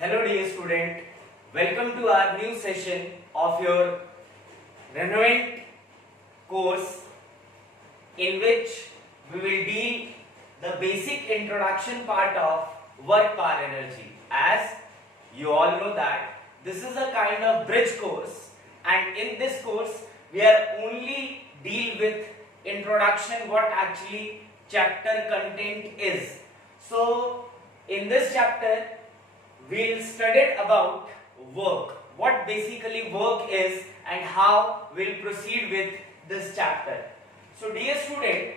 Hello dear student, welcome to our new session of your relevant course in which we will deal the basic introduction part of work power energy. As you all know that this is a kind of bridge course, and in this course we are only deal with introduction, what actually chapter content is. So in this chapter we'll study about work, what basically work is and how we'll proceed with this chapter. So dear student,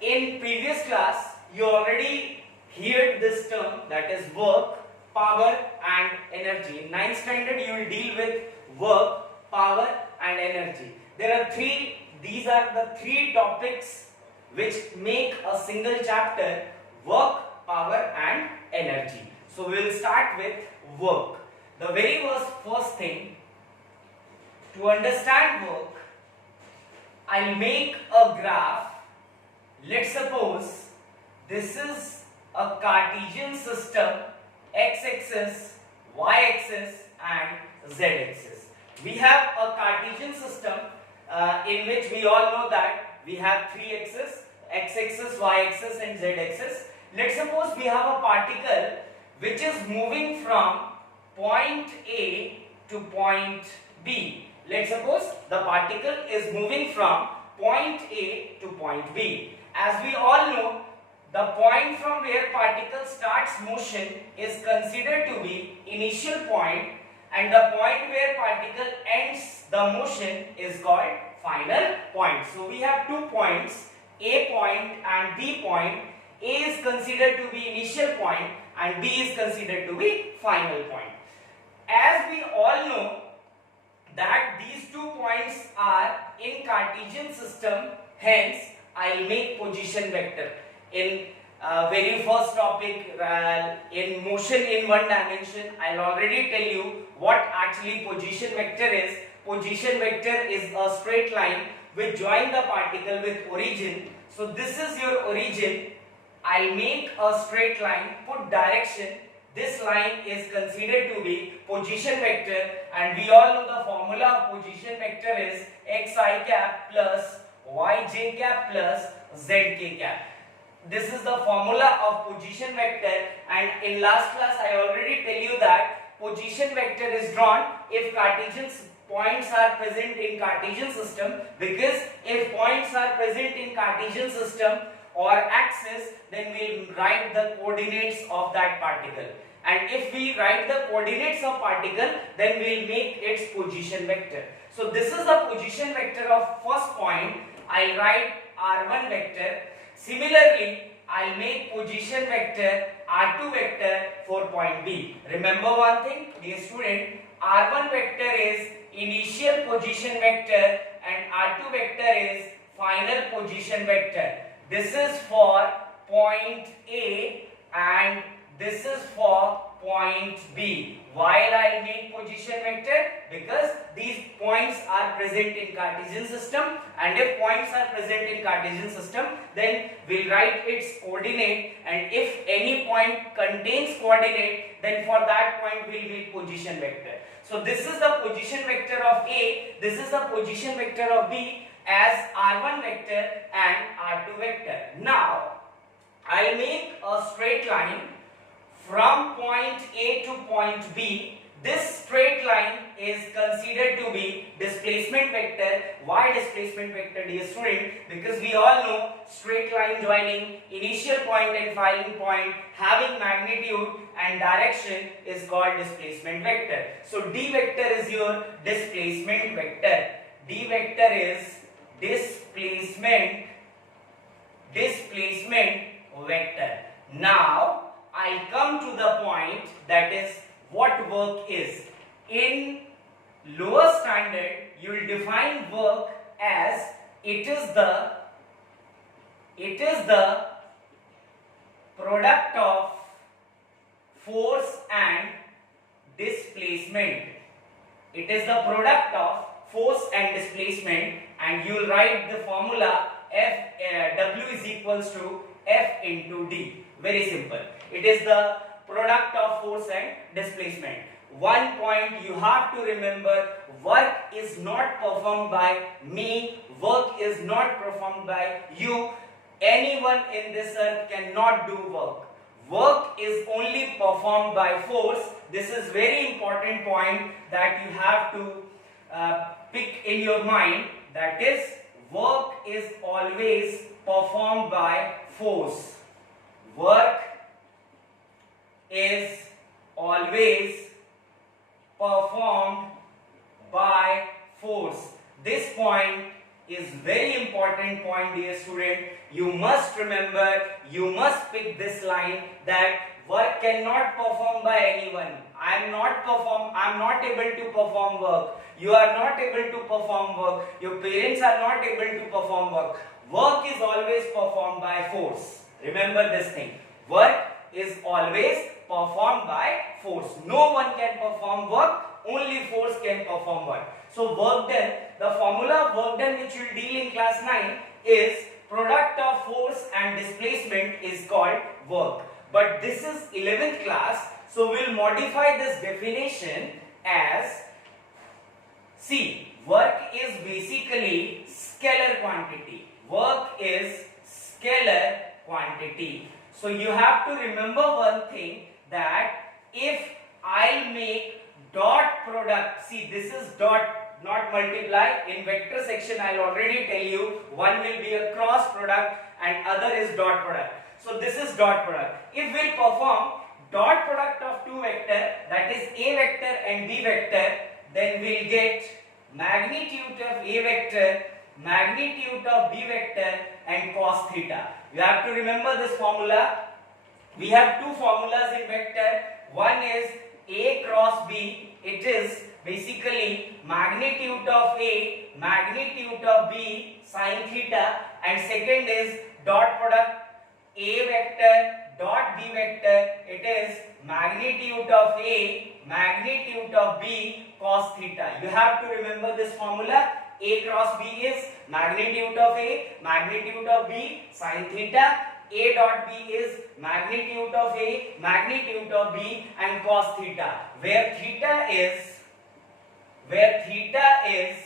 in previous class you already heard this term, that is work, power and energy. In 9th standard you will deal with work, power and energy. These are the three topics which make a single chapter: work, power and energy. So we will start with work. The very first thing, to understand work, I'll make a graph. Let's suppose this is a Cartesian system, x-axis, y-axis and z-axis. We have a Cartesian system in which we all know that we have three axes: x-axis, y-axis and z-axis. Let's suppose we have a particle which is moving from point A to point B. Let's suppose the particle is moving from point A to point B. As we all know, the point from where particle starts motion is considered to be initial point, and the point where particle ends the motion is called final point. So we have 2 points, A point and B point. A is considered to be initial point and B is considered to be final point. As we all know that these 2 points are in Cartesian system, hence I'll make position vector. In very first topic, in motion in one dimension, I'll already tell you what actually position vector is. Position vector is a straight line which join the particle with origin. So this is your origin. I'll make a straight line, put direction. This line is considered to be position vector, and we all know the formula of position vector is xi cap plus yj cap plus zk cap. This is the formula of position vector, and in last class I already tell you that position vector is drawn if Cartesian points are present in Cartesian system, because if points are present in Cartesian system or axis, then we'll write the coordinates of that particle, and if we write the coordinates of particle, then we'll make its position vector. So this is the position vector of first point. I'll write r1 vector. Similarly, I'll make position vector r2 vector for point B. Remember one thing, dear student, r1 vector is initial position vector and r2 vector is final position vector. This is for point A and this is for point B. While I make position vector, because these points are present in Cartesian system, and if points are present in Cartesian system, then we'll write its coordinate, and if any point contains coordinate, then for that point we'll make position vector. So this is the position vector of A, this is the position vector of B as r1 vector and r2 vector. Now I'll make a straight line from point A to point B. This straight line is considered to be displacement vector. Why displacement vector, dear student? Because we all know straight line joining initial point and final point having magnitude and direction is called displacement vector. So D vector is your displacement vector. D vector is displacement vector. Now I come to the point, that is what work is. In lower standard you will define work as it is the product of force and displacement. It is the product of force and displacement, and you will write the formula W is equals to F into D. Very simple. It is the product of force and displacement. One point you have to remember, work is not performed by me, work is not performed by you. Anyone in this earth cannot do work. Work is only performed by force. This is very important point that you have to pick in your mind. That is, work is always performed by force. Work is always performed by force. This point is very important point, dear student. You must remember, you must pick this line that work cannot perform by anyone. I am not able to perform work. You are not able to perform work. Your parents are not able to perform work. Work is always performed by force. Remember this thing. Work is always performed by force. No one can perform work, only force can perform work. So work done, the formula of work done which we will deal in class 9 is product of force and displacement is called work. But this is 11th class, so we will modify this definition as, see, work is basically scalar quantity. Work is scalar quantity. So you have to remember one thing, that if I make dot product, see this is dot, not multiply. In vector section I will already tell you, one will be a cross product and other is dot product. So this is dot product. If we perform dot product of two vector, that is A vector and B vector, then we will get magnitude of A vector, magnitude of B vector and cos theta. You have to remember this formula. We have two formulas in vector. One is A cross B. It is basically magnitude of A, magnitude of B sin theta, and second is dot product A vector dot B vector. It is magnitude of A, magnitude of B cos theta. You have to remember this formula. A cross B is magnitude of A, magnitude of B sin theta. A dot B is magnitude of A, magnitude of B and cos theta. Where theta is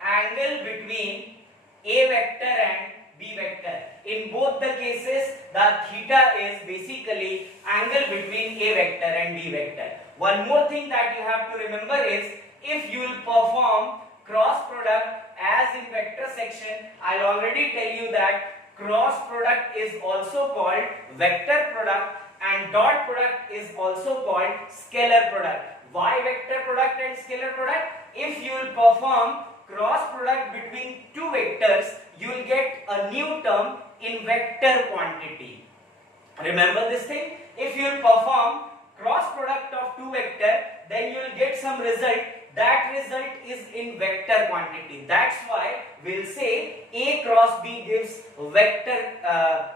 angle between A vector and B vector. In both the cases, the theta is basically angle between A vector and B vector. One more thing that you have to remember is, if you will perform cross product as in vector section, I will already tell you that cross product is also called vector product and dot product is also called scalar product. Why vector product and scalar product? If you will perform cross product between two vectors, you will get a new term in vector quantity. Remember this thing? If you will perform cross product of two vector, then you will get some result. That result is in vector quantity. That's why we'll say A cross B gives vector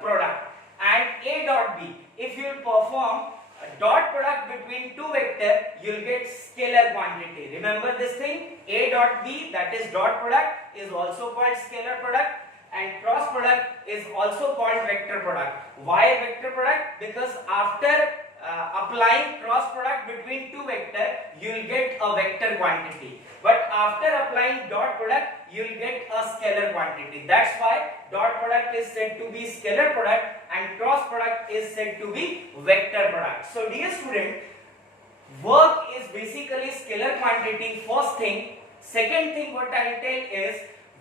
product, and A dot B. If you perform a dot product between two vector, you'll get scalar quantity. Remember this thing? A dot B, that is dot product, is also called scalar product, and cross product is also called vector product. Why vector product? Because after applying cross product between two vector, you will get a vector quantity, but after applying dot product, you will get a scalar quantity. That's why dot product is said to be scalar product and cross product is said to be vector product. So dear student, work is basically scalar quantity, first thing. Second thing what I will tell is,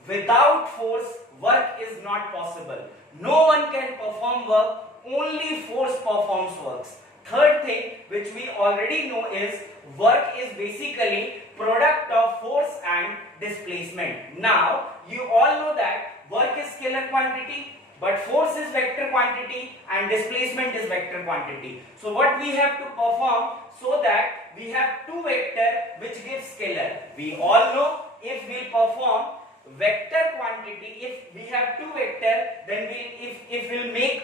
without force work is not possible. No one can perform work, only force performs works. Third thing which we already know is, work is basically product of force and displacement. Now you all know that work is scalar quantity, but force is vector quantity and displacement is vector quantity. So what we have to perform, so that we have two vector which gives scalar. We all know, if we perform vector quantity, if we have two vector, then if we'll make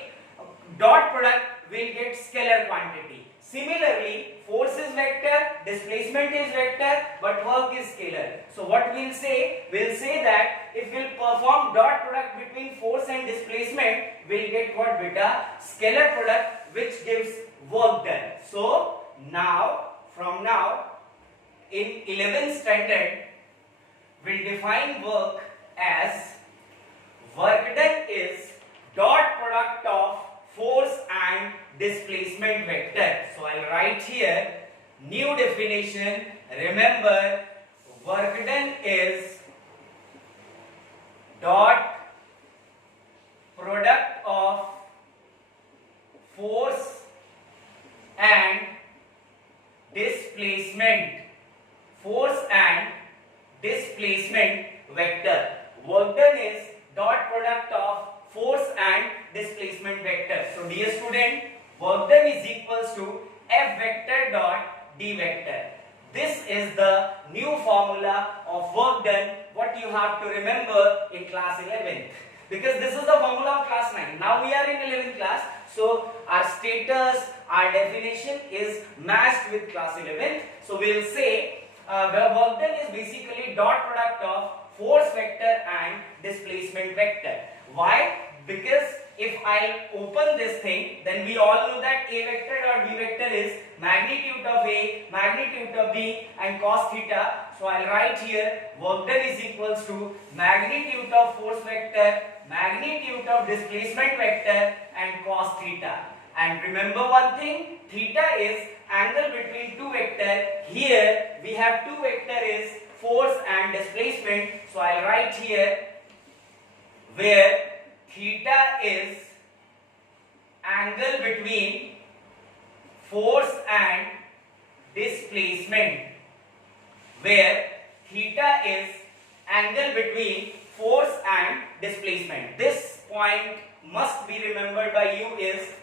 dot product, we'll get scalar quantity. Similarly, force is vector, displacement is vector, but work is scalar. So what we'll say that if we'll perform dot product between force and displacement, we'll get what beta? Scalar product. which gives work done. So now, from now, in 11th standard, we'll define work as work done is dot product of force and displacement vector. So I'll write here new definition. Remember, work done is dot product of force and displacement. Force and displacement vector. Work done is dot product of force and displacement vector. So dear student, work done is equals to F vector dot D vector. This is the new formula of work done, what you have to remember in class 11th. Because this is the formula of class 9. Now we are in 11th class. So our status, our definition is matched with class 11th. So we will say the work done is basically dot product of force vector and displacement vector. Why? Because if I open this thing, then we all know that A vector dot B vector is magnitude of A, magnitude of B and cos theta. So I'll write here work done is equals to magnitude of force vector, magnitude of displacement vector and cos theta. And remember one thing, theta is angle between two vector. Here we have two vector is force and displacement. So I'll write here where theta is angle between force and displacement. Where theta is angle between force and displacement. This point must be remembered by you is,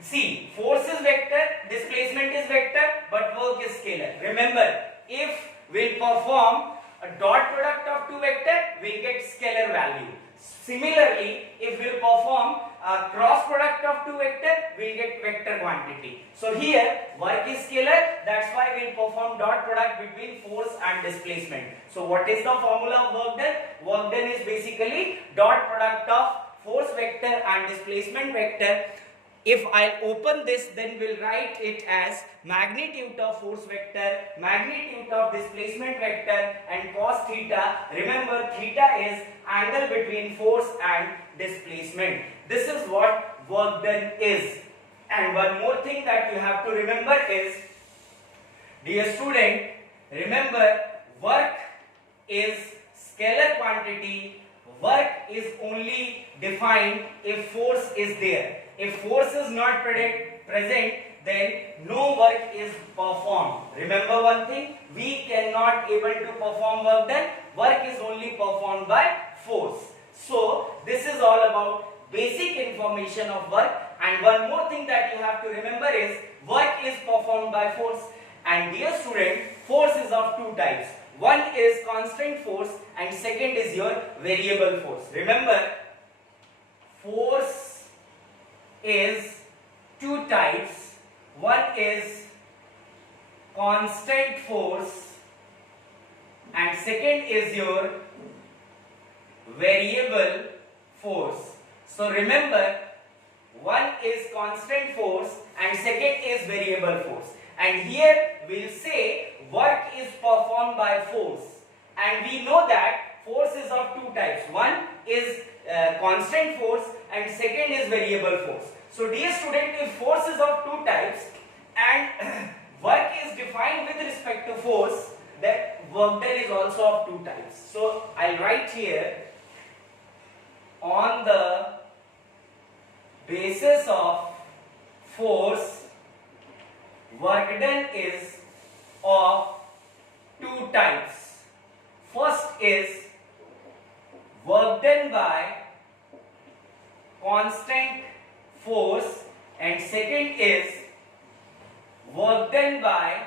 see, force is vector, displacement is vector, but work is scalar. Remember, if we'll perform a dot product of two vector, we'll get scalar value. Similarly, if we'll perform a cross product of two vector, we'll get vector quantity. So here work is scalar, that's why we'll perform dot product between force and displacement. So what is the formula of work done? Work done is basically dot product of force vector and displacement vector. If I open this, then we'll write it as magnitude of force vector, magnitude of displacement vector and cos theta. Remember, theta is angle between force and displacement. This is what work done is. And one more thing that you have to remember is, dear student, remember work is scalar quantity. Work is only defined if force is there. If force is not present, then no work is performed. Remember one thing, we cannot able to perform work done. Work is only performed by force. So this is all about basic information of work. And one more thing that you have to remember is work is performed by force. And dear student, force is of two types. One is constant force and second is your variable force. Remember, force is two types. One is constant force and second is your variable force. So remember, one is constant force and second is variable force. And here we'll say work is performed by force. And we know that force is of two types. One is constant force and second is variable force. So dear student, if force is of two types and work is defined with respect to force, then work done is also of two types. So I'll write here, on the basis of force, work done is of two types. First is work done by constant force and second is work done by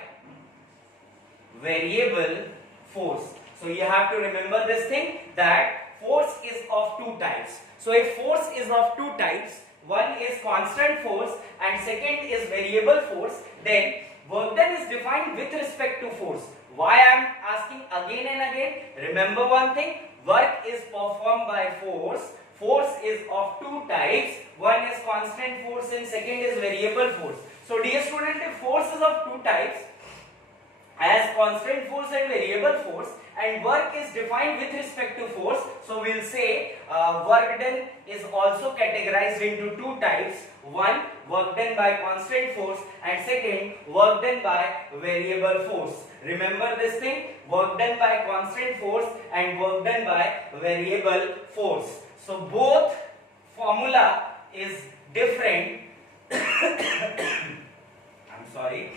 variable force. So you have to remember this thing, that force is of two types. So if force is of two types, one is constant force and second is variable force, then work done is defined with respect to force. Why I am asking again and again? Remember one thing, work is performed by force. Force is of two types. One is constant force and second variable force. So dear student, if force is of two types, as constant force and variable force, and work is defined with respect to force, so we'll say work done is also categorized into two types. One, work done by constant force, and second, work done by variable force. Remember this thing, work done by constant force and work done by variable force. So both formula is different. I'm sorry.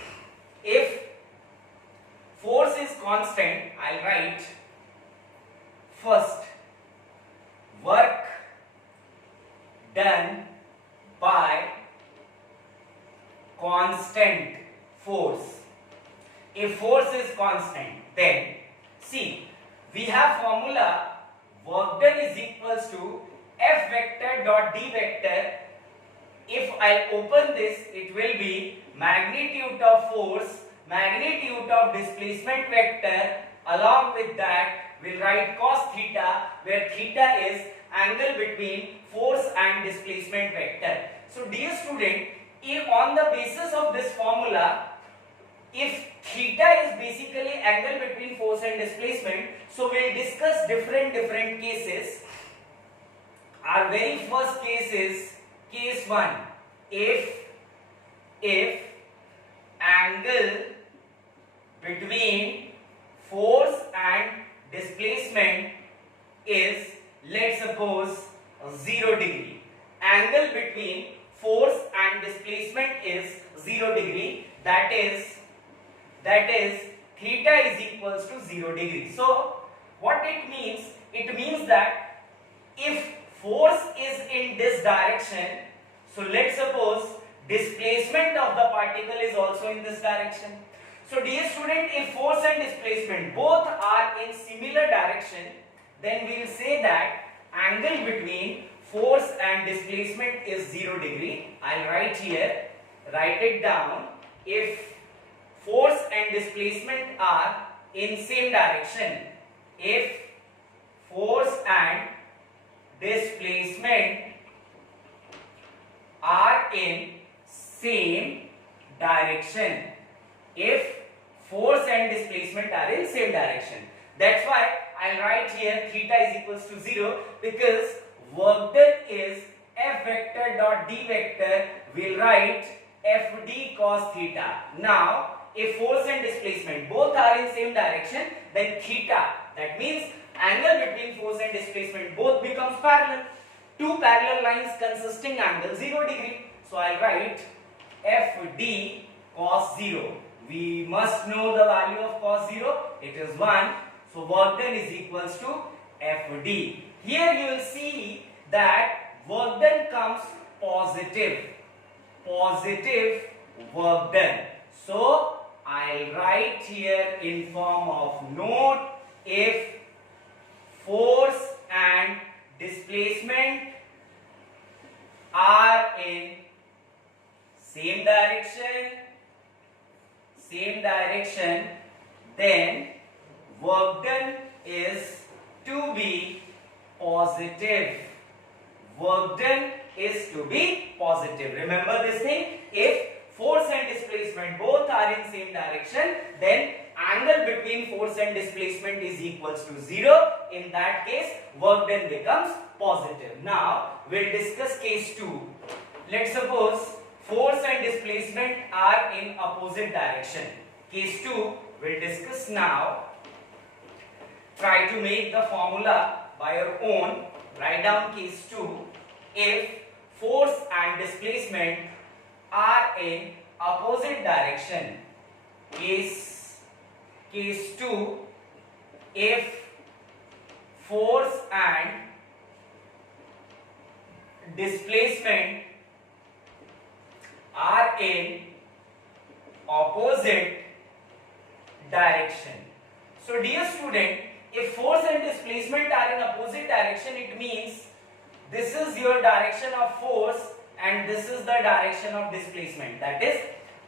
If force is constant, I'll write first work done by constant force. If force is constant, then see, we have formula work done is equals to F vector dot D vector. If I open this, it will be magnitude of force, magnitude of displacement vector, along with that we'll write cos theta, where theta is angle between force and displacement vector. So dear student, if on the basis of this formula, if theta is basically angle between force and displacement, so we'll discuss different cases. Our very first case is case 1. If angle between force and displacement is, let's suppose, 0 degree. Angle between force and displacement is 0 degree. That is theta is equals to 0 degree. So what it means? It means that if force is in this direction, so let's suppose displacement of the particle is also in this direction. So dear student, if force and displacement both are in similar direction, then we will say that angle between force and displacement is 0 degree. I'll write here, write it down. If force and displacement are in same direction, if force and displacement are in same direction, if force and displacement are in same direction, that's why I'll write here theta is equals to 0, because work done is F vector dot D vector, we'll write FD cos theta. Now if force and displacement both are in same direction, then theta, that means angle between force and displacement both becomes parallel. Two parallel lines consisting angle 0 degree. So I'll write FD cos 0. We must know the value of cos 0. It is 1. So work done is equals to FD. Here you will see that work done comes positive. Positive work done. So I'll write here in form of note, if force and displacement are in same direction, then work done is to be positive. Work done is to be positive. Remember this thing, if force and displacement both are in same direction, then angle between force and displacement is equals to 0. In that case, work done becomes positive. Now we'll discuss case 2. Let's suppose force and displacement are in opposite direction. Case 2 we'll discuss now. Try to make the formula by your own. Write down case 2. If force and displacement are in opposite direction. Case 2, if force and displacement are in opposite direction. So dear student, if force and displacement are in opposite direction, it means this is your direction of force and this is the direction of displacement. That is,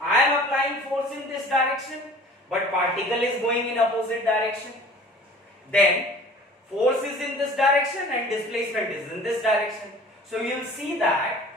I am applying force in this direction, but particle is going in opposite direction. Then force is in this direction and displacement is in this direction. So you will see that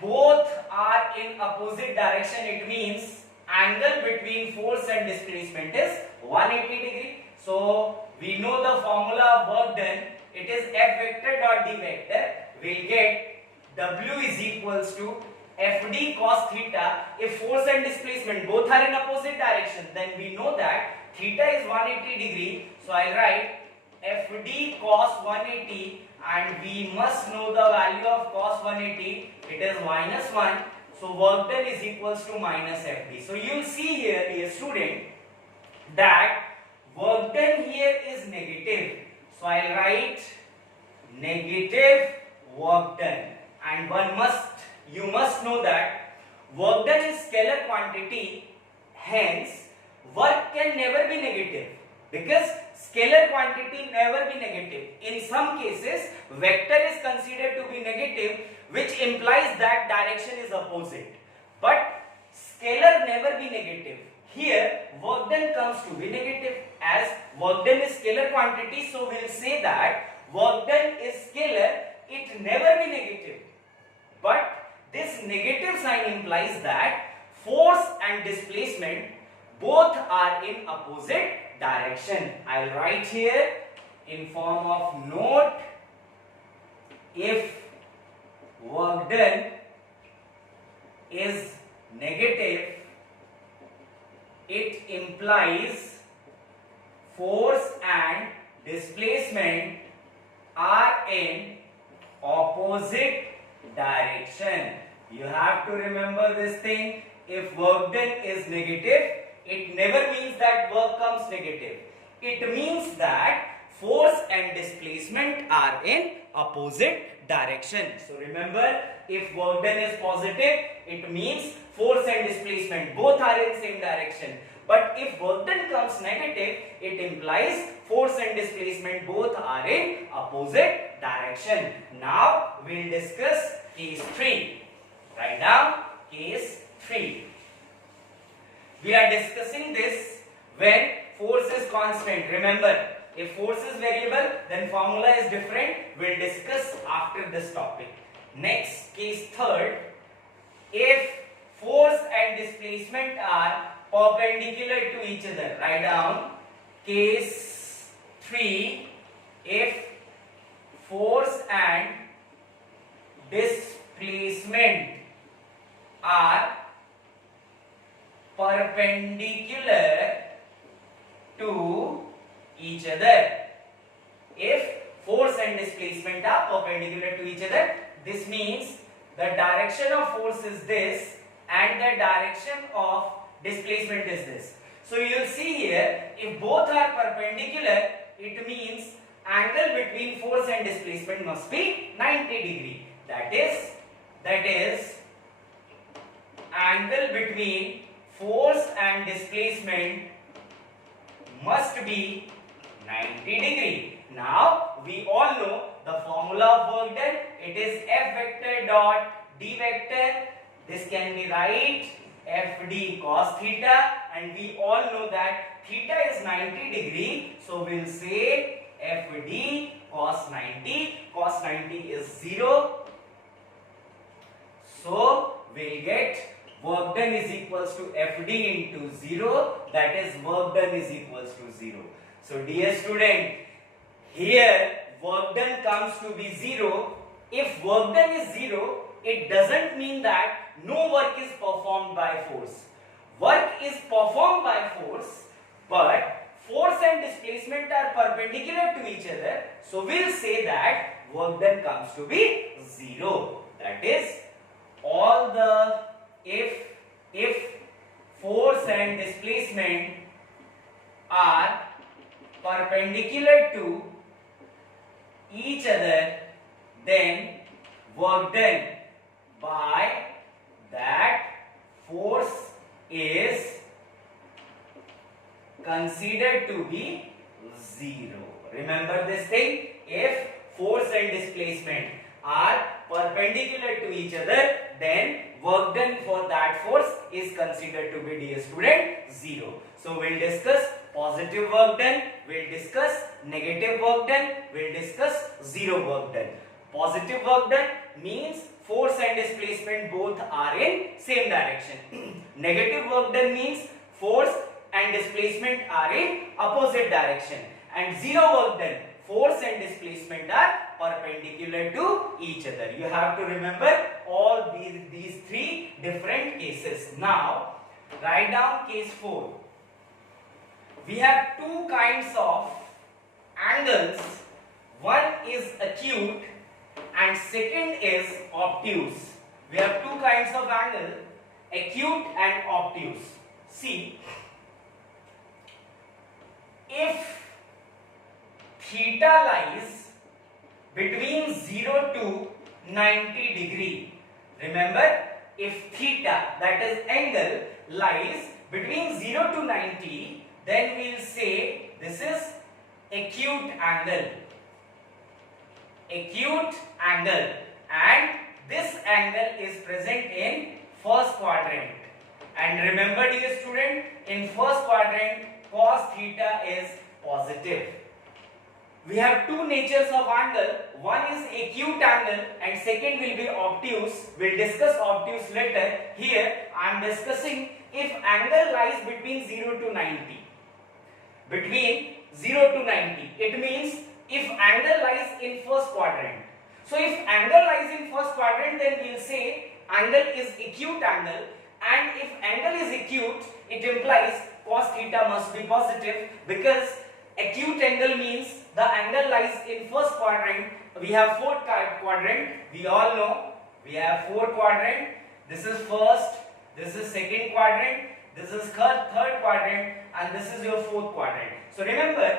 both are in opposite direction, it means angle between force and displacement is 180 degree. So we know the formula of work done. It is F vector dot d vector. We'll get W is equals to Fd cos theta. If force and displacement both are in opposite direction, then we know that theta is 180 degree. So I'll write Fd cos 180, and we must know the value of cos 180. It is -1. So work done is equals to minus Fd. So you'll see here, dear student, that work done here is negative. So I'll write negative work done. And you must know that work done is scalar quantity. Hence, work can never be negative, because scalar quantity never be negative. In some cases, vector is considered to be negative, which implies that direction is opposite. But scalar never be negative. Here, work done comes to be negative. As work done is scalar quantity, so we'll say that work done is scalar, it never be negative. But this negative sign implies that force and displacement both are in opposite direction. I'll write here in form of note, if work done is negative, it implies force and displacement are in opposite direction. You have to remember this thing. If work done is negative, it never means that work comes negative. It means that force and displacement are in opposite direction. So remember, if work done is positive, it means force and displacement both are in same direction. But if work done comes negative, it implies force and displacement both are in opposite direction. Now we'll discuss case 3. Write down case 3. We are discussing this when force is constant. Remember, if force is variable, then formula is different. We'll discuss after this topic. Next, case 3. If force and displacement are perpendicular to each other. Write down case 3. If force and displacement are perpendicular to each other. If force and displacement are perpendicular to each other, this means the direction of force is this and the direction of displacement is this. So you will see here, if both are perpendicular, it means angle between force and displacement must be 90 degree. That is angle between force and displacement must be 90 degree. Now we all know the formula of work done. It is F vector dot d vector. This can be right Fd cos theta, and we all know that theta is 90 degree. So we'll say Fd cos 90. Cos 90 is 0. So we'll get work done is equals to Fd into 0. That is work done is equals to 0. So dear student, here work done comes to be 0. If work done is 0, it doesn't mean that no work is performed by force. Work is performed by force, but force and displacement are perpendicular to each other. So we'll say that work done comes to be 0. That is, all the if force and displacement are perpendicular to each other, then work done by that force is considered to be 0. Remember this thing, if force and displacement are perpendicular to each other, then work done for that force is considered to be, dear student, 0. So we'll discuss positive work done, we'll discuss negative work done, we'll discuss 0 work done. Positive work done, means force and displacement both are in same direction. Negative work done means force and displacement are in opposite direction. And zero work done, force and displacement are perpendicular to each other. You have to remember all these three different cases. Now, write down case 4. We have two kinds of angles. One is acute and second is obtuse. We have two kinds of angle, acute and obtuse. See, if theta lies between 0 to 90 degree, remember, if theta, that is angle, lies between 0 to 90, then we will say this is acute angle. Acute angle, and this angle is present in first quadrant. And remember, dear student, in first quadrant cos theta is positive. We have two natures of angle. One is acute angle and second will be obtuse. We'll discuss obtuse later. Here I am discussing if angle lies between 0 to 90. Between 0 to 90. It means if angle lies in first quadrant. So if angle lies in first quadrant, then we will say angle is acute angle, and if angle is acute, it implies cos theta must be positive, because acute angle means the angle lies in first quadrant. We have four quadrant. We all know we have four quadrant. This is first, this is second quadrant, this is third quadrant, and this is your fourth quadrant. So remember,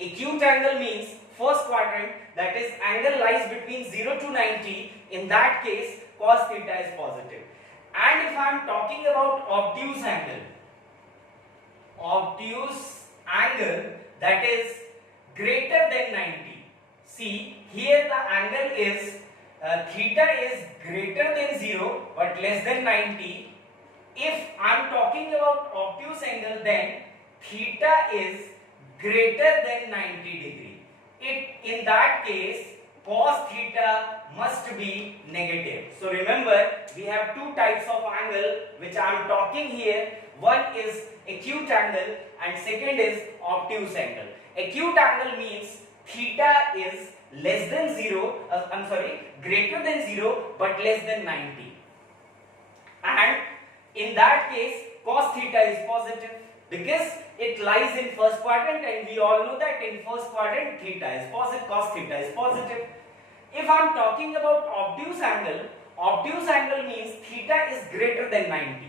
acute angle means first quadrant, that is angle lies between 0 to 90. In that case, cos theta is positive. And if I am talking about obtuse angle, that is greater than 90. See, here the angle is theta is greater than 0 but less than 90. If I am talking about obtuse angle, then theta is greater than 90 degree. In that case, cos theta must be negative. So remember, we have two types of angle which I am talking here. One is acute angle and second is obtuse angle. Acute angle means theta is less than 0, greater than 0 but less than 90. And in that case, cos theta is positive because it lies in first quadrant, and we all know that in first quadrant theta is positive, cos theta is positive. If I am talking about obtuse angle means theta is greater than 90.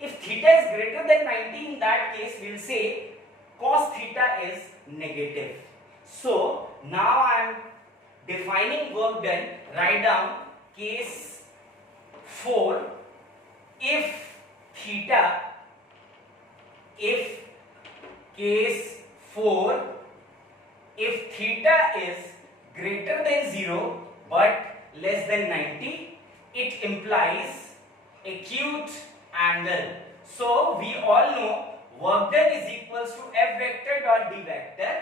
If theta is greater than 90, in that case we will say cos theta is negative. So now I am defining work done. Write down case 4. If theta is greater than 0 but less than 90, it implies acute angle. So we all know work done is equals to F vector dot D vector.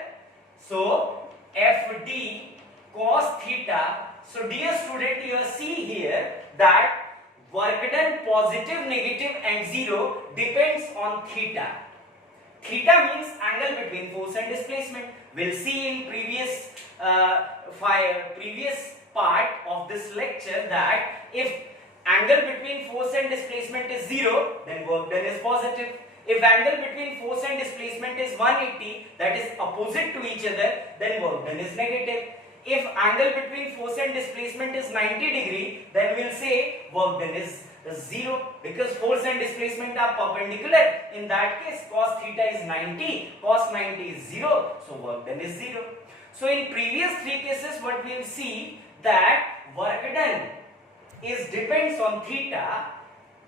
So FD cos theta. So dear student, you see here that work done positive, negative and 0 depends on theta. Theta means angle between force and displacement. We'll see in previous part of this lecture that if angle between force and displacement is 0, then work done is positive. If angle between force and displacement is 180, that is opposite to each other, then work done is negative. If angle between force and displacement is 90 degree, then we will say work done is 0, because force and displacement are perpendicular. In that case, cos theta is 90, cos 90 is 0, so work done is 0. So in previous three cases, what we will see that work done is depends on theta,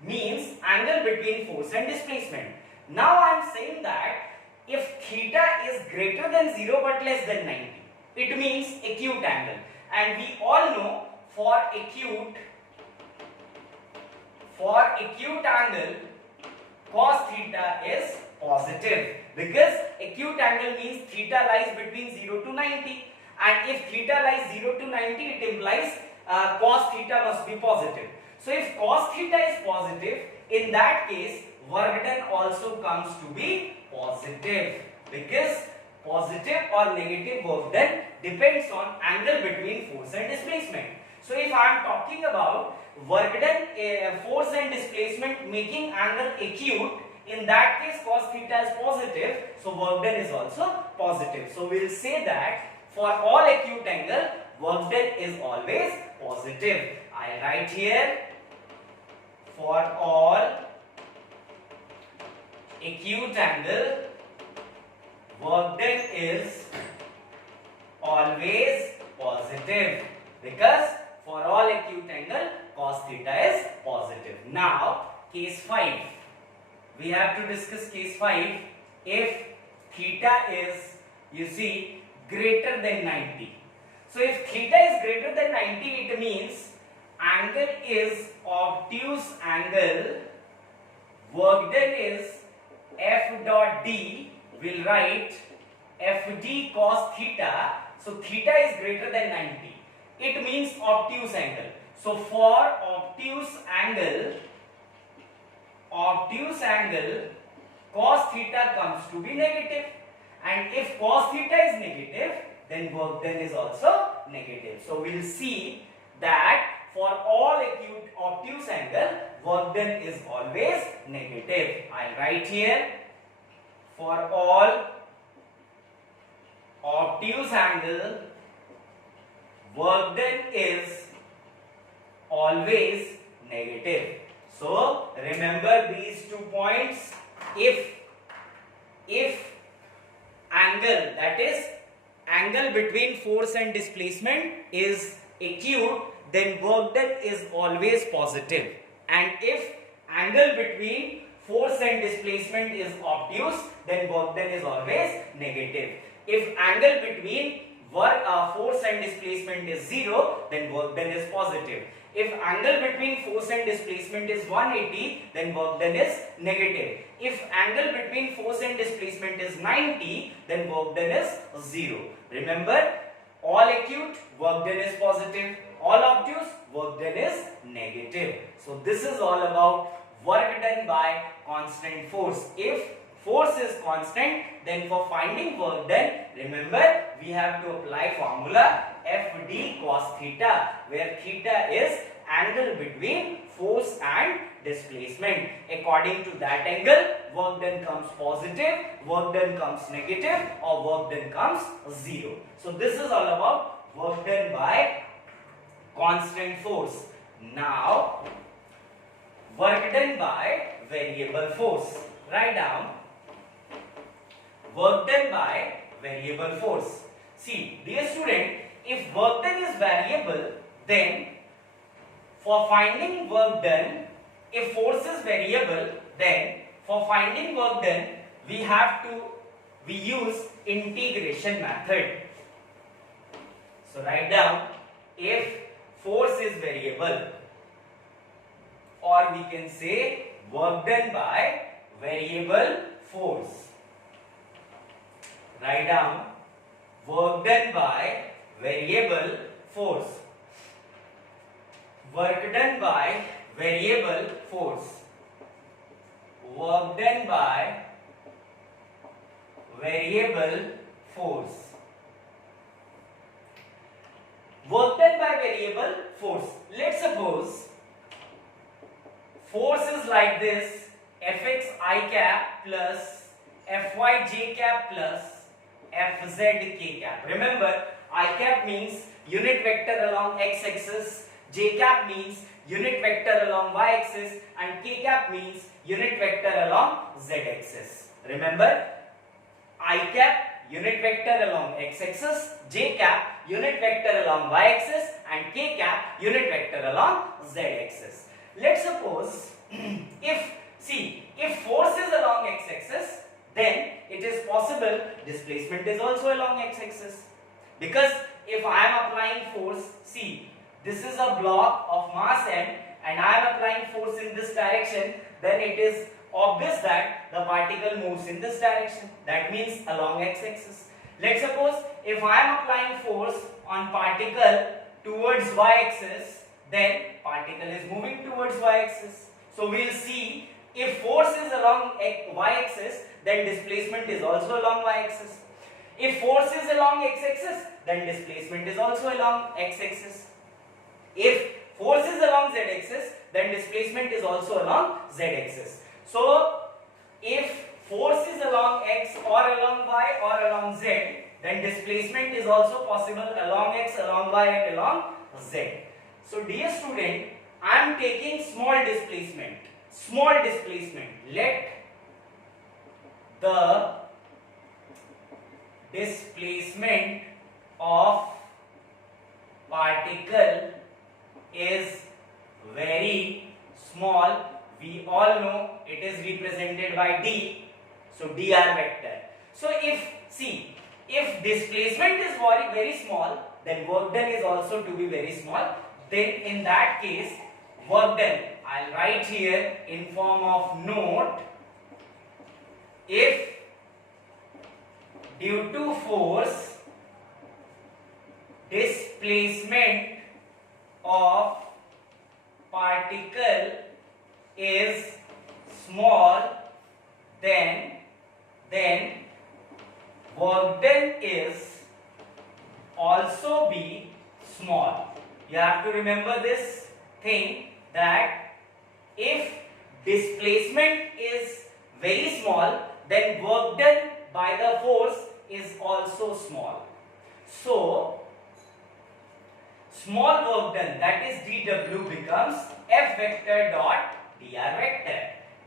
means angle between force and displacement. Now I am saying that if theta is greater than 0 but less than 90, it means acute angle. And we all know for acute angle, cos theta is positive, because acute angle means theta lies between 0 to 90, and if theta lies 0 to 90, it implies cos theta must be positive. So if cos theta is positive, in that case work done also comes to be positive, because positive or negative work done depends on angle between force and displacement. So if I am talking about work done, force and displacement making angle acute, in that case cos theta is positive, so work done is also positive. So we will say that for all acute angle, work done is always positive. I write here, for all acute angle, work done is always positive, because for all acute angle cos theta is positive. Now case 5, we have to discuss case 5. If theta is, you see, greater than 90. So if theta is greater than 90, it means angle is obtuse angle, work done is f dot d, will write fd cos theta. So theta is greater than 90, it means obtuse angle. So for obtuse angle cos theta comes to be negative, and if cos theta is negative, then work done is also negative. So we will see that for all acute obtuse angle, work done is always negative. I write here, for all obtuse angle, work done is always negative. So remember these 2 points. If angle, that is angle between force and displacement, is acute, then work done is always positive, and if angle between force and displacement is obtuse, then work done is always negative. If angle between force and displacement is 0, then work done is positive. If angle between force and displacement is 180, then work done is negative. If angle between force and displacement is 90, then work done is 0. Remember, all acute, work done is positive. All obtuse, work done is negative. So this is all about work done by constant force. If force is constant, then for finding work done, remember we have to apply formula FD cos theta, where theta is angle between force and displacement. According to that angle, work done comes positive, work done comes negative, or work done comes 0. So this is all about work done by constant force. Now work done by variable force. Write down work done by variable force. See, dear student, if work done is variable, then for finding work done, if force is variable, then for finding work done, we use integration method. So write down, if force is variable, or we can say work done by variable force. Write down, work done by variable force. Work done by variable force. Work done by variable force. Work done by variable force. Let's suppose force is like this, Fx I cap plus Fy j cap plus Fz k cap. Remember, I cap means unit vector along x-axis, j cap means unit vector along y-axis, and k cap means unit vector along z-axis. Remember, I cap unit vector along x-axis, j cap unit vector along y-axis, and k cap unit vector along z-axis. Let's suppose if force is along x-axis, then it is possible displacement is also along x-axis. Because if I am applying force, see, this is a block of mass m and I am applying force in this direction, then it is obvious that the particle moves in this direction. That means along x-axis. Let's suppose if I am applying force on particle towards y-axis, then particle is moving towards y-axis. So we'll see if force is along y-axis, then displacement is also along y-axis. If force is along x-axis, then displacement is also along x-axis. If force is along z-axis, then displacement is also along z-axis. So if force is along x or along y or along z, then displacement is also possible along x, along y and along z. So dear student, I am taking small displacement. Let the displacement of particle is very small. We all know it is represented by d, so dr vector. So if displacement is very small, then work done is also to be very small. Then in that case, work done, I'll write here in form of note, if due to force displacement of particle is small, then work done is also be small. You have to remember this thing, that if displacement is very small, then work done by the force is also small. So small work done, that is dw, becomes F vector dot dr vector.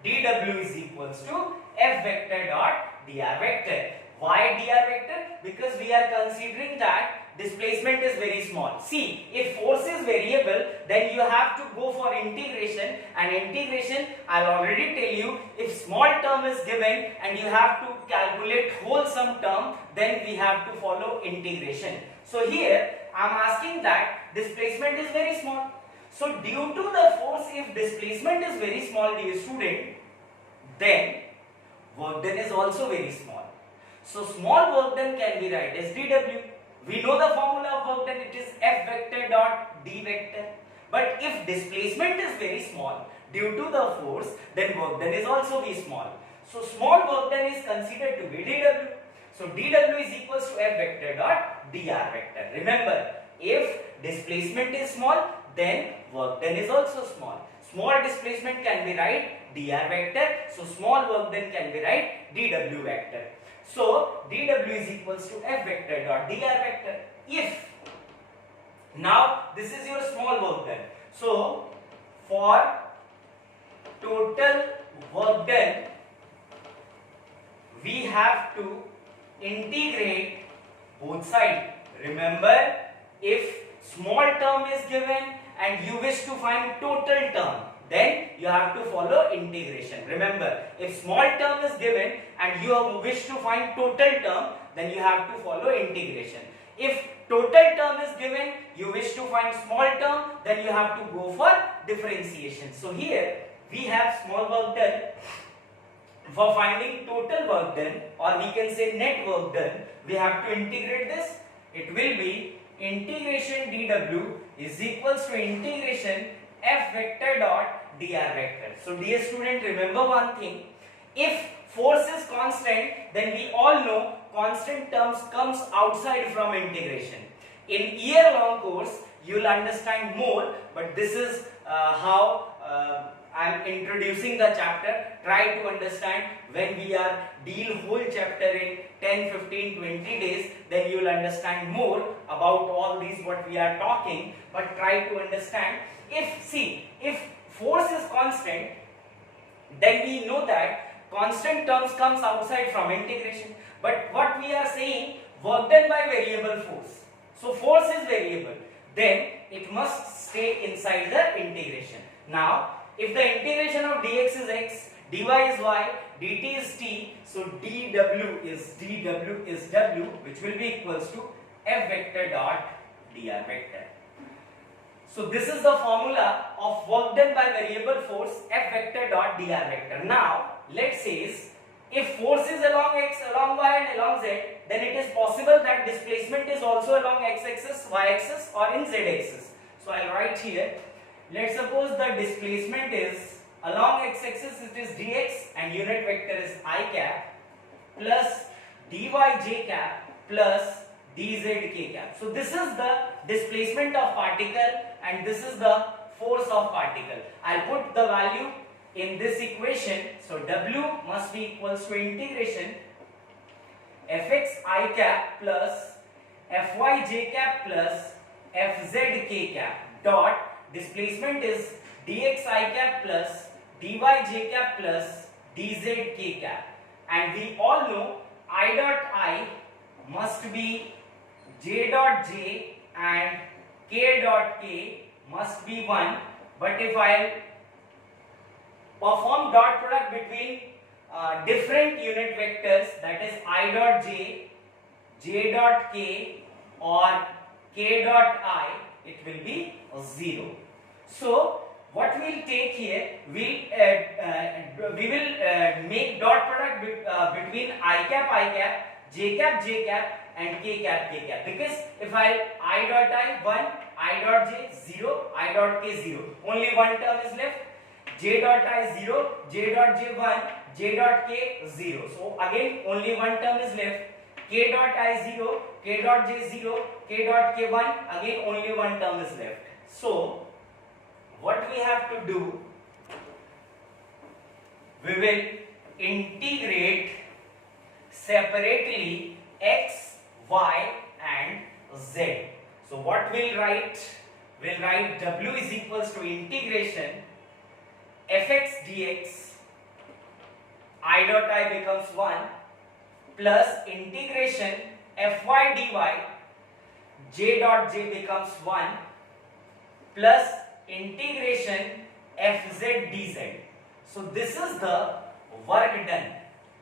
dw is equals to F vector dot dr vector. Why dr vector? Because we are considering that displacement is very small. See, if force is variable, then you have to go for integration, and integration, I'll already tell you, if small term is given and you have to calculate whole sum term, then we have to follow integration. So here I am asking that displacement is very small. So due to the force, if displacement is very small, dear student, then work done is also very small. So small work done can be written as dw. We know the formula of work done, it is F vector dot d vector. But if displacement is very small due to the force, then work done is also be small. So small work done is considered to be dw. So dw is equals to F vector dot dr vector. Remember, if displacement is small, then work done is also small. Small displacement can be write dr vector, so small work done can be write dw vector. So dw is equals to F vector dot dr vector. If now this is your small work done, so for total work done, we have to integrate both sides. Remember, if small term is given and you wish to find total term, then you have to follow integration. Remember, if small term is given and you wish to find total term, then you have to follow integration. If total term is given, you wish to find small term, then you have to go for differentiation. So here we have small work done. For finding total work done, or we can say net work done, we have to integrate this. It will be integration dw is equals to integration F vector dot dr vector. So dear student, remember one thing, if force is constant, then we all know constant terms comes outside from integration. In year-long course, you will understand more, but this is how I am introducing the chapter. Try to understand when we are deal whole chapter in 10, 15, 20 days, then you will understand more about all these what we are talking, but try to understand. If force is constant, then we know that constant terms comes outside from integration. But what we are saying, work done by variable force. So force is variable, then it must stay inside the integration. Now, if the integration of dx is x, dy is y, dt is t, so dw is w, which will be equals to F vector dot dr vector. So this is the formula of work done by variable force F vector dot dr vector. Now let's say if force is along x, along y and along z, then it is possible that displacement is also along x-axis, y-axis or in z-axis. So I'll write here, let's suppose the displacement is along x-axis, it is dx and unit vector is I cap plus dy j cap plus dz k cap. So this is the displacement of particle and this is the force of particle. I'll put the value in this equation. So W must be equals to integration fx I cap plus fy j cap plus fz k cap dot displacement is dx I cap plus dy j cap plus dz k cap, and we all know I dot I must be j dot j and k dot k must be 1, but if I perform dot product between different unit vectors, that is I dot j, j dot k or k dot I, it will be 0. So what we'll take here, we will make dot product between I cap, j cap and k cap, because if I dot I 1, I dot j 0, I dot k 0, only one term is left. J dot I 0, J dot j 1, J dot k 0. So again only one term is left. K dot I 0, K dot j 0, K dot k 1, again only one term is left. So what we have to do, we will integrate separately x, y and z. So what we'll write? We'll write W is equals to integration fx dx, I dot I becomes 1 plus integration fy dy, j dot j becomes 1 plus integration fz dz. So this is the work done.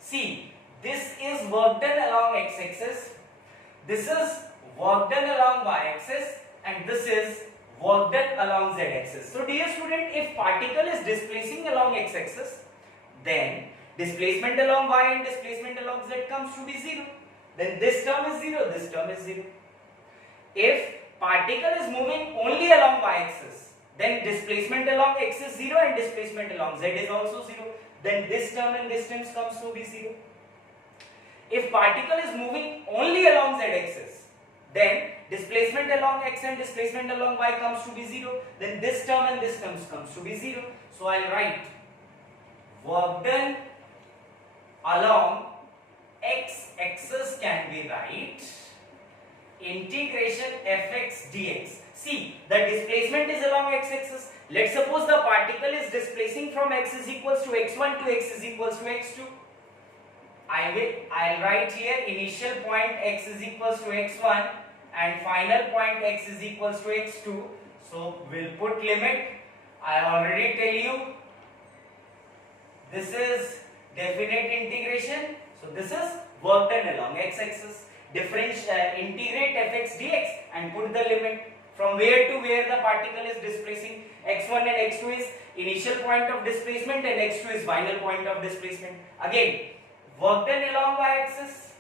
See, this is work done along x-axis, this is work done along y-axis, and this is work done along z-axis. So dear student, if particle is displacing along x-axis, then displacement along y and displacement along z comes to be 0. Then this term is 0, this term is 0. If particle is moving only along y-axis, then displacement along x is 0 and displacement along z is also 0. Then this term and this term comes to be 0. If particle is moving only along z-axis, then displacement along x and displacement along y comes to be 0. Then this term and this term comes to be 0. So I'll write work done along x-axis can be right integration fx dx. See, the displacement is along x-axis. Let's suppose the particle is displacing from x is equals to x1 to x is equals to x2. I'll write here initial point x is equals to x1 and final point x is equals to x2. So we'll put limit. I already tell you this is definite integration. So this is work done along x-axis. Integrate fx dx and put the limit from where to where the particle is displacing. x1 and x2 is initial point of displacement and x2 is final point of displacement. Again, work done along y-axis,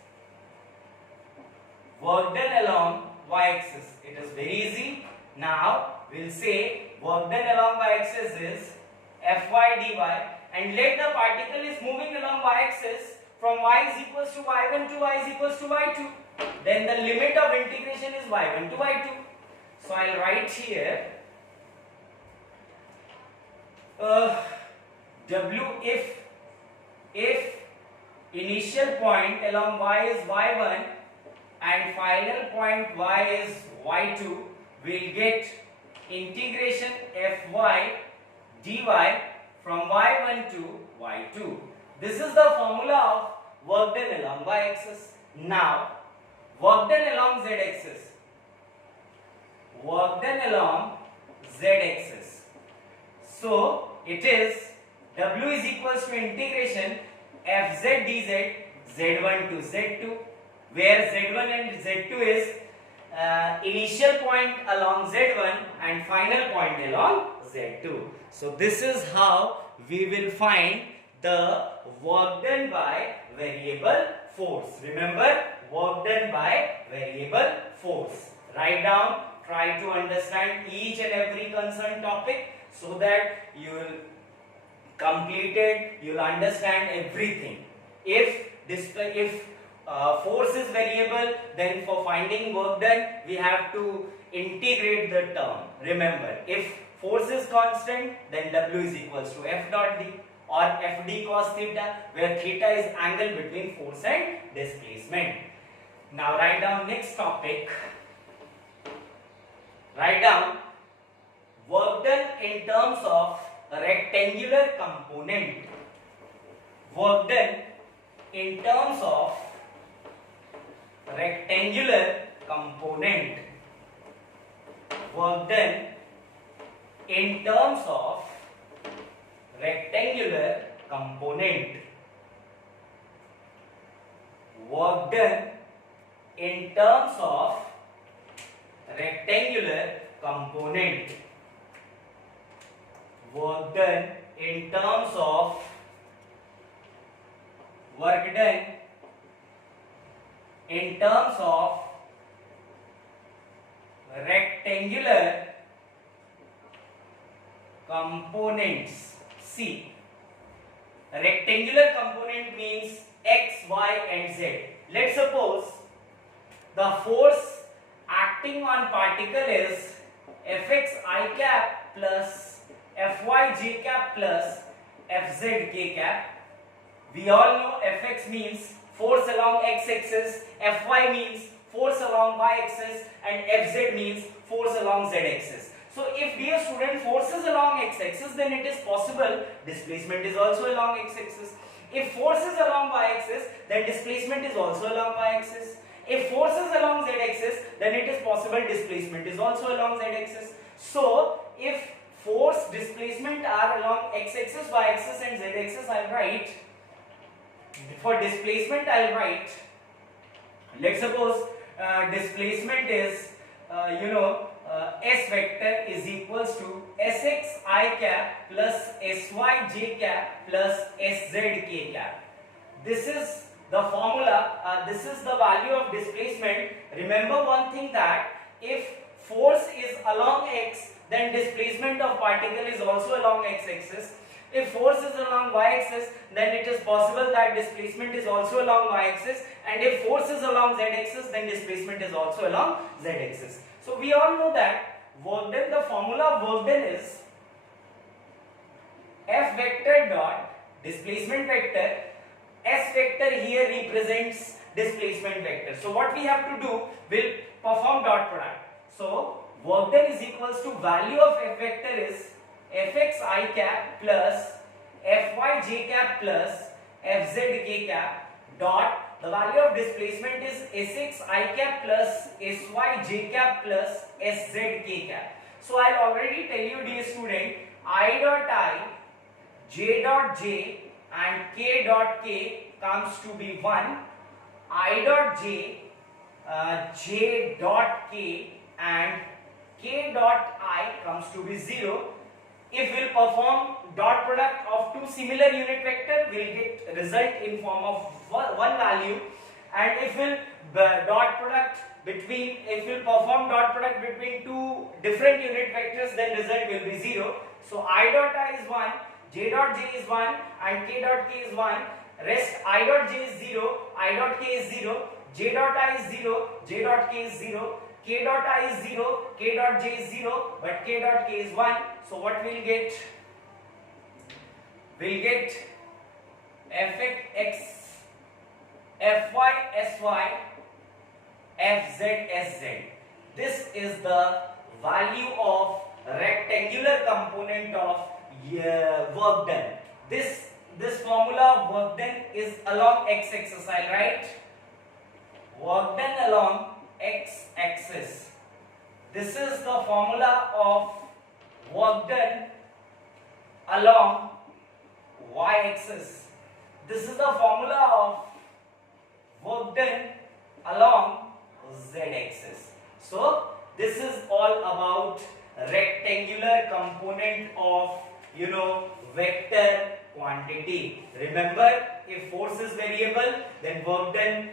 work done along y-axis. It is very easy. Now we'll say work done along y-axis is fy dy, and let the particle is moving along y-axis from y is equals to y1 to y is equals to y2. Then the limit of integration is y1 to y2. So I'll write here w if initial point along y is y1 and final point y is y2, we'll get integration fy dy from y1 to y2. This is the formula of work done along y-axis. Now, work done along z-axis. Work done along z-axis. So, it is w is equals to integration fz dz z1 to z2, where z1 and z2 is initial point along z1 and final point along z2. So, this is how we will find the work done by variable force. Remember, work done by variable force. Write down, try to understand each and every concerned topic so that you will complete it, you will understand everything. If force is variable, then for finding work done, we have to integrate the term. Remember, if force is constant, then W is equals to F dot D or Fd cos theta, where theta is angle between force and displacement. Now write down next topic. Write down work done in terms of rectangular component. Work done in terms of rectangular component. Work done in terms of rectangular component. Work done in terms of rectangular component. Work done in terms of work done in terms of rectangular components. See, rectangular component means x, y and z. Let's suppose the force acting on particle is Fx I cap plus Fy j cap plus Fz k cap. We all know Fx means force along x-axis, Fy means force along y-axis and Fz means force along z-axis. So if, dear student, force is along x-axis, then it is possible displacement is also along x-axis. If force is along y-axis, then displacement is also along y-axis. If force is along z-axis, then it is possible displacement is also along z-axis. So if force, displacement are along x-axis, y-axis and z-axis, I will write, for displacement I will write, let's suppose displacement is S vector is equals to Sx I cap plus Sy j cap plus Sz k cap. This is the formula, this is the value of displacement. Remember one thing, that if force is along x, then displacement of particle is also along x-axis. If force is along y-axis, then it is possible that displacement is also along y-axis, and if force is along z-axis, then displacement is also along z-axis. So we all know that work done, the formula of work done is F vector dot displacement vector. S vector here represents displacement vector. So what we have to do, we'll perform dot product. So work done is equals to value of F vector is Fx I cap plus Fy j cap plus Fz k cap dot, the value of displacement is Sx I cap plus Sy j cap plus Sz k cap. So I'll already tell you, dear student, I dot I, j dot j and k dot k comes to be 1, I dot j, j dot k and k dot I comes to be 0. If we'll perform dot product of two similar unit vector, we'll get result in form of one value, and if we'll perform dot product between two different unit vectors, then result will be 0. So I dot I is 1, j dot j is 1 and k dot k is 1. Rest I dot j is 0, I dot k is 0, j dot I is 0, j dot k is 0, k dot I is 0, k dot j is 0, but k dot k is 1. So what we'll get? We'll get Fx, Fy, Sy, Fz, Sz. This is the value of rectangular component of work done. This formula of work done is along x-axis. I'll write work done along x-axis. This is the formula of work done along y-axis. This is the formula of work done along z-axis. So this is all about rectangular component of vector quantity. Remember, if force is variable, then work done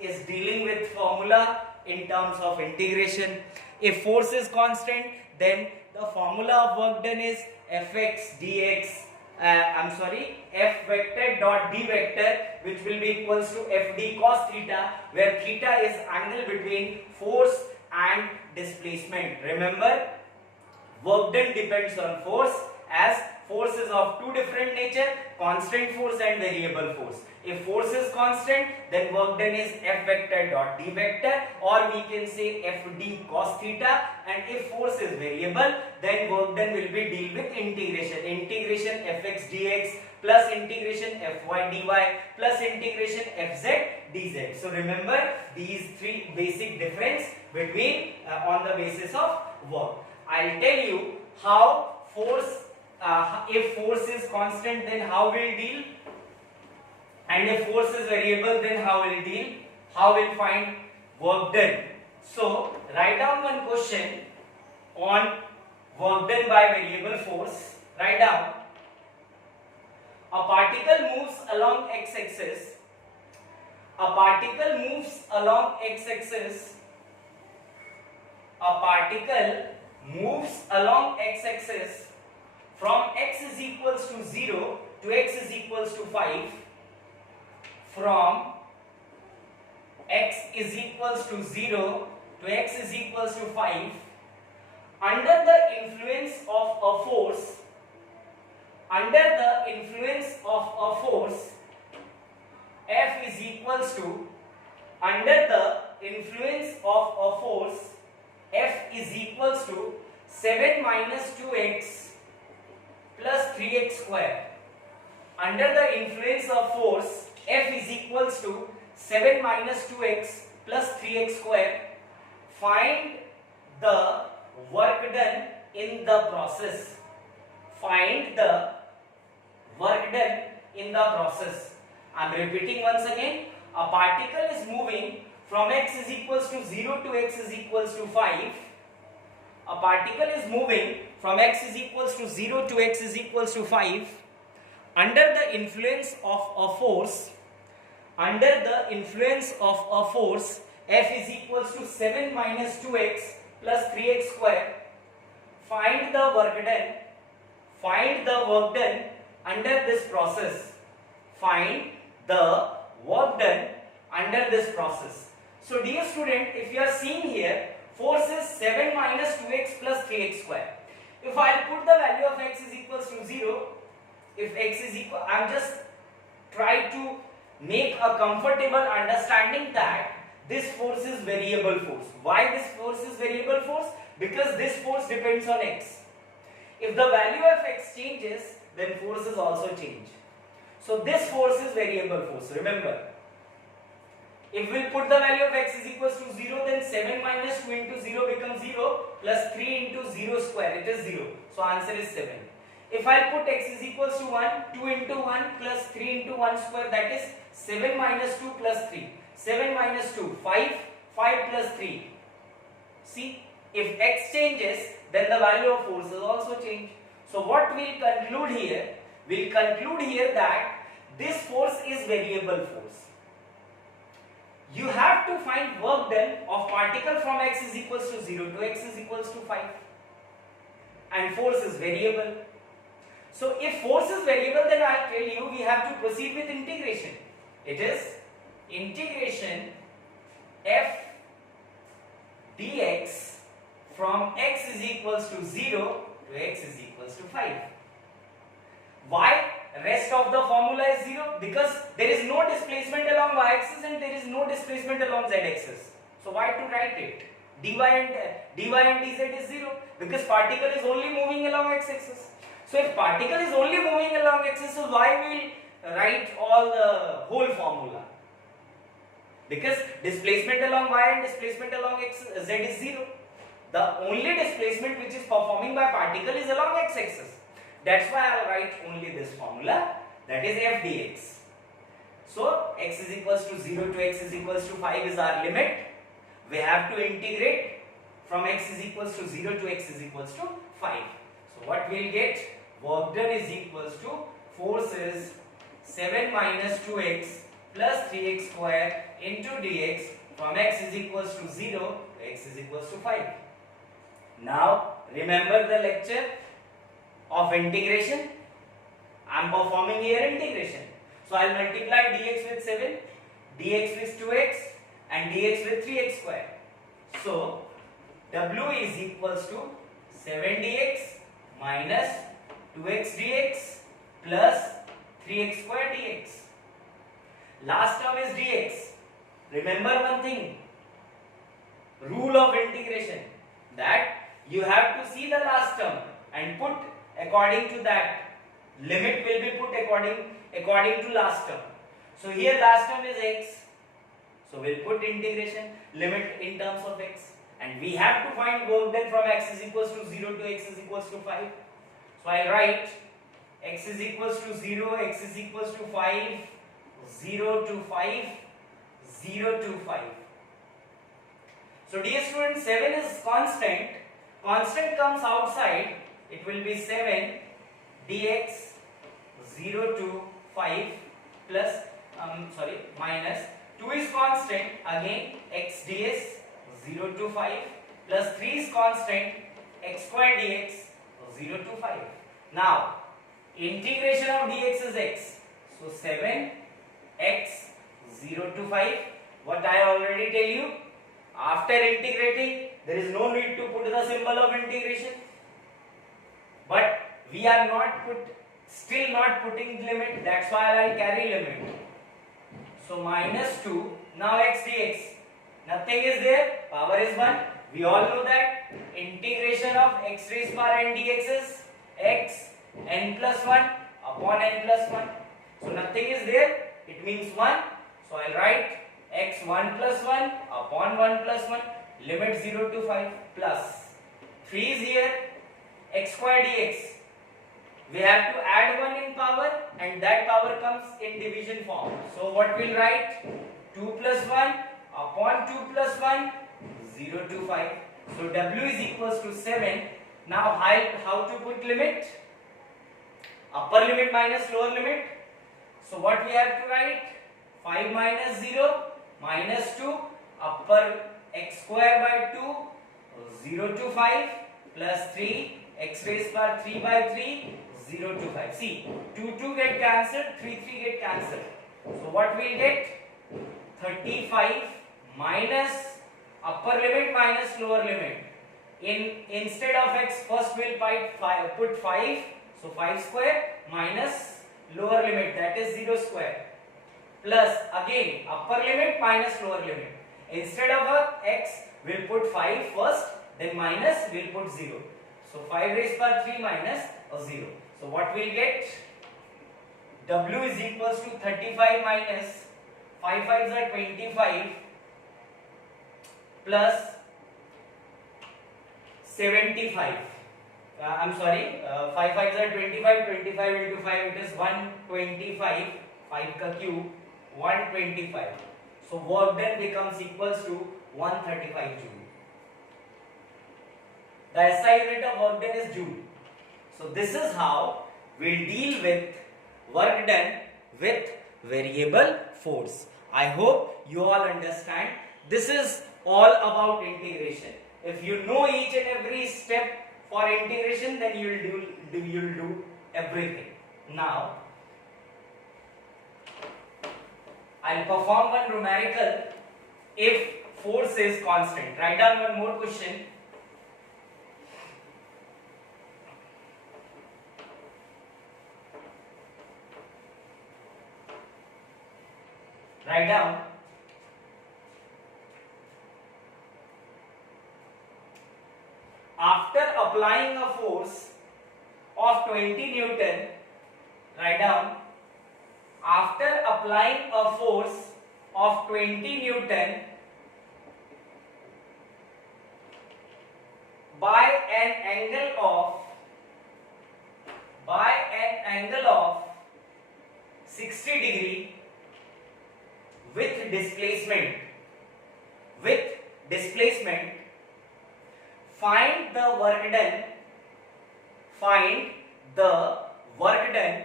is dealing with formula in terms of integration. If force is constant, then the formula of work done is fx dx. F vector dot d vector, which will be equals to fd cos theta, where theta is angle between force and displacement. Remember, work done depends on force, as force is of two different nature, constant force and variable force. If force is constant, then work done is f vector dot d vector, or we can say fd cos theta. And if force is variable, then work done will be deal with integration. Integration fx dx plus integration fy dy plus integration fz dz. So remember these three basic difference between on the basis of work. I'll tell you how force, if force is constant, then how we'll deal, and if force is variable, then how we'll deal, how we'll find work done. So write down one question on work done by variable force. Write down: a particle moves along x-axis. A particle moves along x-axis. A particle moves along x-axis from x is equals to 0 to x is equals to 5. From x is equals to 0 to x is equals to 5, under the influence of a force, under the influence of a force, F is equals to, under the influence of a force, F is equals to 7 minus 2x plus 3x square. Under the influence of force, F is equals to 7 minus 2x plus 3x square. Find the work done in the process. Find the work done in the process. I am repeating once again. A particle is moving from x is equals to 0 to x is equals to 5. A particle is moving from x is equals to 0 to x is equals to 5 under the influence of a force. Under the influence of a force, F is equals to 7 minus 2x plus 3x square. Find the work done. Find the work done under this process. Find the work done under this process. So dear student, if you are seeing here, force is 7 minus 2x plus 3x square. If I put the value of x is equals to 0, if x is equal, I am just try to make a comfortable understanding that this force is variable force. Why this force is variable force? Because this force depends on x. If the value of x changes, then forces also change. So this force is variable force. Remember, if we put the value of x is equals to 0, then 7 minus 2 into 0 becomes 0 plus 3 into 0 square, it is 0. So answer is 7. If I put x is equals to 1, 2 into 1 plus 3 into 1 square, that is 7 minus 2 plus 3. 7 minus 2, 5, 5 plus 3. See, if x changes, then the value of forces also change. So what we'll conclude here? We'll conclude here that this force is variable force. You have to find work done of particle from x is equals to 0 to x is equals to 5. And force is variable. So if force is variable, then I'll tell you we have to proceed with integration. It is integration f dx from x is equals to 0 to x is equals to 5. Why rest of the formula is 0? Because there is no displacement along y-axis and there is no displacement along z-axis. So why to write it? dy and dz is 0 because particle is only moving along x-axis. So if particle is only moving along x-axis, so why we will write all the whole formula? Because displacement along y and displacement along z is 0. The only displacement which is performing by particle is along x-axis. That's why I will write only this formula, that is f dx. So x is equals to 0 to x is equals to 5 is our limit. We have to integrate from x is equals to 0 to x is equals to 5. So what we will get? work done is equals to force is 7 minus 2x plus 3x square into dx from x is equals to 0 to x is equals to 5. Now remember the lecture of integration. I am performing here integration. So I will multiply dx with 7, dx with 2x and dx with 3x square. So w is equals to 7 dx minus 2x dx plus 3x square dx. Last term is dx. Remember one thing, rule of integration, that you have to see the last term and put according to that. Limit will be put according to last term. So here last term is x. So we'll put integration limit in terms of x. And we have to find work done from x is equals to 0 to x is equals to 5. So I'll write x is equals to 0, x is equals to 5, 0 to 5, 0 to 5. So dear students, 7 is constant. Constant comes outside. It will be 7 dx 0 to 5 plus minus 2 is constant, again x ds 0 to 5 plus 3 is constant, x square dx 0 to 5. Now integration of dx is x. So 7 x 0 to 5. What I already tell you, after integrating there is no need to put the symbol of integration. But we are still not putting limit, that's why I will carry limit. So minus 2, now x dx, nothing is there, power is 1. We all know that integration of x raised power n dx is x n plus 1 upon n plus 1. So nothing is there, it means 1. So I will write x 1 plus 1 upon 1 plus 1, limit 0 to 5 plus 3 is here, x square dx. We have to add 1 in power and that power comes in division form. So what we'll write? 2 plus 1 upon 2 plus 1, 0 to 5. So w is equals to 7. Now how to put limit? Upper limit minus lower limit. So what we have to write? 5 minus 0 minus 2 upper x square by 2, 0 to 5 plus 3 x raised power 3 by 3, 0 to 5. See, 2 get cancelled, 3 get cancelled. So what we'll get? 35 minus upper limit minus lower limit. Instead of x, first we'll put 5. So 5 square minus lower limit, that is 0 square. Plus again upper limit minus lower limit. Instead of x, we'll put 5 first, then minus, we'll put 0. So 5 raised power 3 minus 0. So what we'll get? W is equals to 35 minus 5 5s are 25 plus 75. I'm sorry, 5 5s are 25, 25 into 5 it is 125, 5 ka cube, 125. So work done becomes equals to 135 joule. The SI unit of work done is joule. So this is how we'll deal with work done with variable force. I hope you all understand. This is all about integration. If you know each and every step for integration, then you'll do everything. Now I'll perform one numerical if force is constant. Write down one more question. Write down after applying a force of 20 Newton, write down after applying a force of 20 Newton by an angle of 60 degree with displacement, find the work done the work done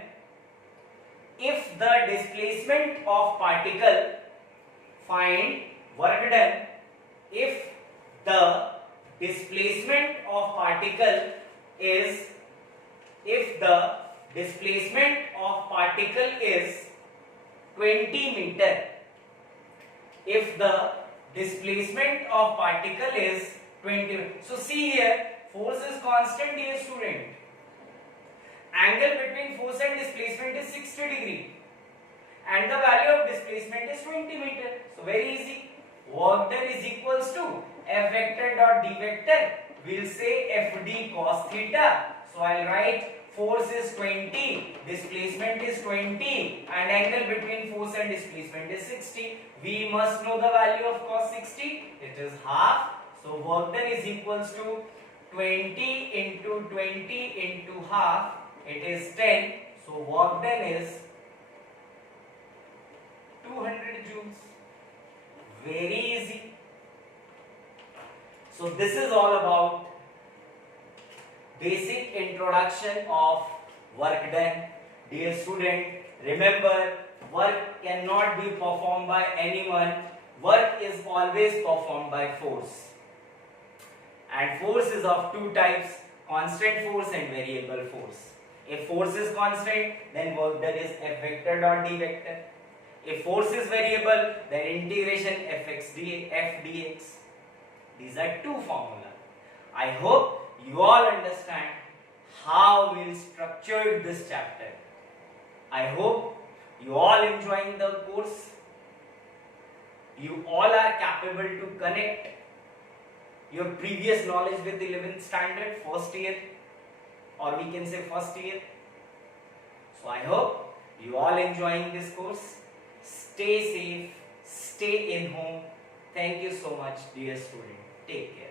if the displacement of particle, find work done if the displacement of particle is, if the displacement of particle is 20 meter. If the displacement of particle is 20. So see here, force is constant, dear student. Angle between force and displacement is 60 degree. And the value of displacement is 20 meter. So very easy. Work done is equals to F vector dot D vector. We'll say FD cos theta. So I'll write force is 20, displacement is 20, and angle between force and displacement is 60. We must know the value of cos 60. It is half. So work done is equals to 20 into 20 into half. It is 10. So work done is 200 joules. Very easy. So this is all about basic introduction of work done. Dear student, remember, work cannot be performed by anyone. Work is always performed by force. And force is of two types, constant force and variable force. If force is constant, then work done is F vector dot D vector. If force is variable, then integration Fx F dx. These are two formulas. I hope you all understand how we structured this chapter. I hope you all enjoying the course. You all are capable to connect your previous knowledge with 11th standard, first year, or we can say first year. So I hope you all enjoying this course. Stay safe, stay in home. Thank you so much, dear student. Take care.